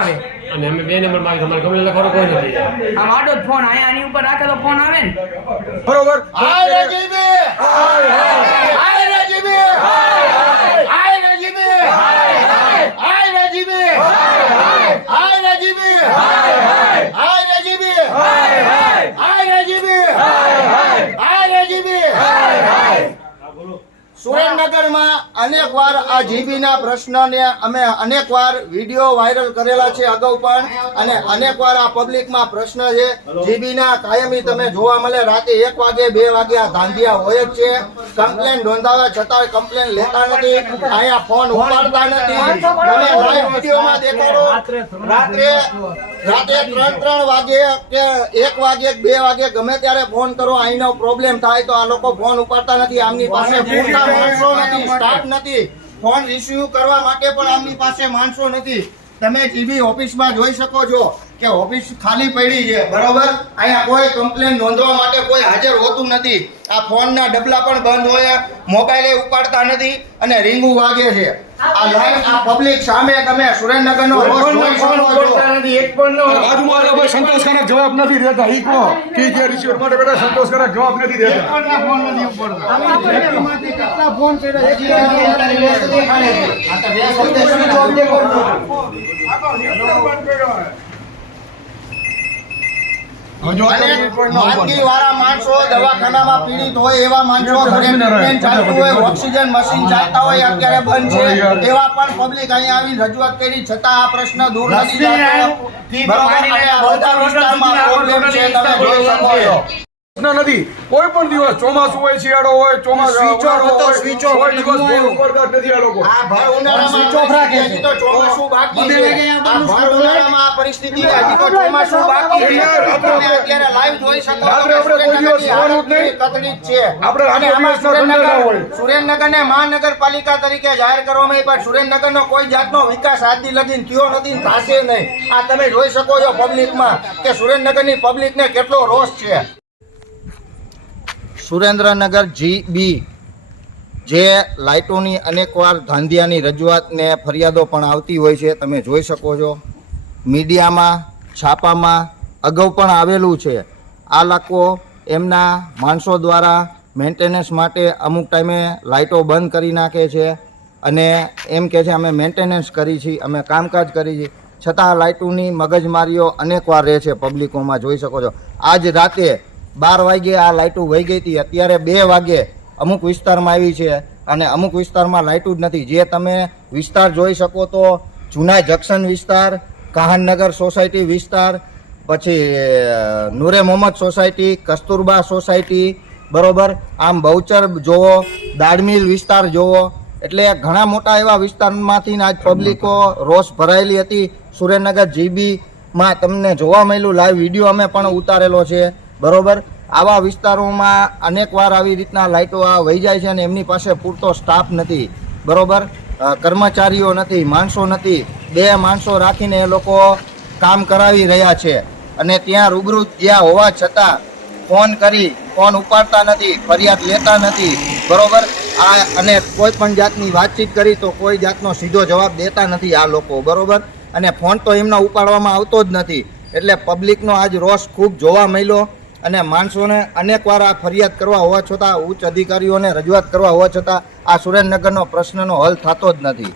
આવે. અને અમે બે નંબર માંગે તમારે ગમે એટલે ફરક કોઈ નથી આ આડો જ ફોન અહીંયા આની ઉપર રાખેલો ફોન આવે ને. બરોબર. હાય રજીબી હાય રજીબી હાય રજીબી હાય રજીબી હાય રજીબી હાય રજીબી હાય રજીબી હાય રજીબી સુરેન્દ્રનગરમાં અનેક વાર આ જીબીના પ્રશ્નને અમે અનેક વાર વીડિયો વાયરલ કરેલા છે અગાઉ પણ અને અનેક વાર આ પબ્લિકમાં પ્રશ્ન છે જીબીના કાયમી તમે જોવા મળે રાતે એક વાગે બે વાગે આ ધાંધિયા હોય જ છે. કમ્પ્લેન નોંધાવ્યા છતાં કમ્પ્લેન લેતા નથી અહીંયા ફોન ઉપાડતા નથી. તમે લાઈવ વિડીયોમાં દેખાડો રાત્રે રાતે ત્રણ ત્રણ વાગે કે એક વાગે બે વાગે ગમે ત્યારે ફોન કરો અહીંનો પ્રોબ્લેમ થાય તો આ લોકો ફોન ઉપાડતા નથી આમની પાસે પૂરતા માણસો નથી સ્ટાફ નથી. ફોન રિસીવ કરવા માટે પણ આમની પાસે માણસો નથી. તમે જીબી ઓફિસમાં જોઈ શકો છો. કે ઓફિસ ખાલી પડી છે બરોબર? અહીંયા કોઈ કમ્પ્લેન નોંધવા માટે કોઈ હાજર હોતું નથી. આ ફોનના ડબલા પણ બંધ હોય મોબાઈલે ઉપાડતા નથી અને રીંગું વાગે છે. આ લાઈવ આ પબ્લિક સામે તમે સુરેન્દ્રનગરનો વાળા ભાઈ સંતોષકારક જવાબ નથી દેતા ઈ કહો. કે જે રિસીવર માટે બેટા સંતોષકારક જવાબ નથી દેતા. હજુ આ અને તો કોઈ ન ઉપાડતા. માંદગી વાળા માણસો દવાખાનામાં પીડિત હોય એવા માણસો ચાલતું હોય ઓક્સિજન મશીન ચાલતા હોય અત્યારે બંધ છે. એવા પણ પબ્લિક અહીંયા આવી રજૂઆત કરી છતાં આ પ્રશ્ન દૂર નથી બરોબર? અને આ બધા વિસ્તારમાં પ્રોબ્લેમ છે તમે જોઈ શકો છો. પ્રશ્ન નથી. કોઈ પણ દિવસ ચોમાસું હોય શિયાળો હોય ચોમાસું સ્વિચ ઓફ હતો, સ્વિચ ઓફ કોઈ દિવસ નથી ઉપર. નથી આ લોકો. આ ભર ઉનાળામાં હજી તો ચોમાસું બાકી છે. આ ભર ઉનાળામાં આ પરિસ્થિતિ છે. હજી તો ચોમાસું બાકી છે. આપણે અત્યારે લાઈવ જોઈ શકો આપણે આપણે કોઈ દિવસ સુરેન્દ્રનગરની જ નહીં. કતડી જ છે. આપણે અને આમાં ના. સુરેન્દ્રનગર સુરેન્દ્રનગરને મહાનગરપાલિકા તરીકે જાહેર કરવામાં આવી પણ સુરેન્દ્રનગરનો કોઈ જાતનો વિકાસ આજથી લગીન થયો નથી થાશે થશે નહીં. આ તમે જોઈ શકો છો પબ્લિકમાં કે સુરેન્દ્રનગરની પબ્લિકને કેટલો રોષ છે. સુરેન્દ્રનગર જીબી જે લાઇટોની અનેકવાર ધાંધિયાની રજૂઆતને ફરિયાદો પણ આવતી હોય છે, તમે જોઈ શકો છો. મીડિયામાં, છાપામાં અગાઉ પણ આવેલું છે. આ લોકો એમના માણસો દ્વારા મેન્ટેનન્સ માટે અમુક ટાઈમે લાઇટો બંધ કરી નાખે છે અને એમ કે છે, અમે મેન્ટેનન્સ કરી છીએ અમે કામકાજ કરી છીએ છતાં લાઇટોની મગજમારીઓ અનેકવાર રહે છે પબ્લિકોમાં જોઈ શકો છો. આજ રાતે બાર વાગે આ લાઇટો વહી ગઈ હતી. અત્યારે બે વાગે અમુક વિસ્તારમાં આવી છે અને અમુક વિસ્તારમાં લાઇટો જ નથી. જે તમે વિસ્તાર જોઈ શકો તો જૂના જંકશન વિસ્તાર, કાહનનગર સોસાયટી વિસ્તાર, પછી નૂરે મોહમ્મદ સોસાયટી, કસ્તુરબા સોસાયટી, બરોબર? આમ બહુચર જોવો, દાડમીલ વિસ્તાર જોવો. એટલે ઘણા મોટા એવા વિસ્તારમાંથી આજ પબ્લિકો રોષ ભરાયેલી હતી. સુરેન્દ્રનગર જીબીમાં તમને જોવા મળ્યું. લાઈવ વીડિયો અમે પણ ઉતારેલો છે. બરોબર? આવા વિસ્તારોમાં અનેકવાર આવી રીતના લાઇટો આ વહી જાય છે અને એમની પાસે પૂરતો સ્ટાફ નથી. બરોબર? કર્મચારીઓ નથી, માણસો નથી. બે માણસો રાખીને એ લોકો કામ કરાવી રહ્યા છે. અને ત્યાં રૂબરૂ જ્યાં હોવા છતાં ફોન કરી, ફોન ઉપાડતા નથી, ફરિયાદ લેતા નથી. બરોબર? આ અને કોઈ પણ જાતની વાતચીત કરી તો કોઈ જાતનો સીધો જવાબ દેતા નથી આ લોકો. બરોબર? અને ફોન તો એમના ઉપાડવામાં આવતો જ નથી. એટલે પબ્લિકનો આજ રોષ ખૂબ જોવા મળ્યો. અને માણસોને અનેકવાર આ ફરિયાદ કરવા હોવા છતાં ઉચ્ચ અધિકારીઓને રજૂઆત કરવા હોવા છતાં આ સુરેન્દ્રનગરનો પ્રશ્નનો હલ થતો જ નથી.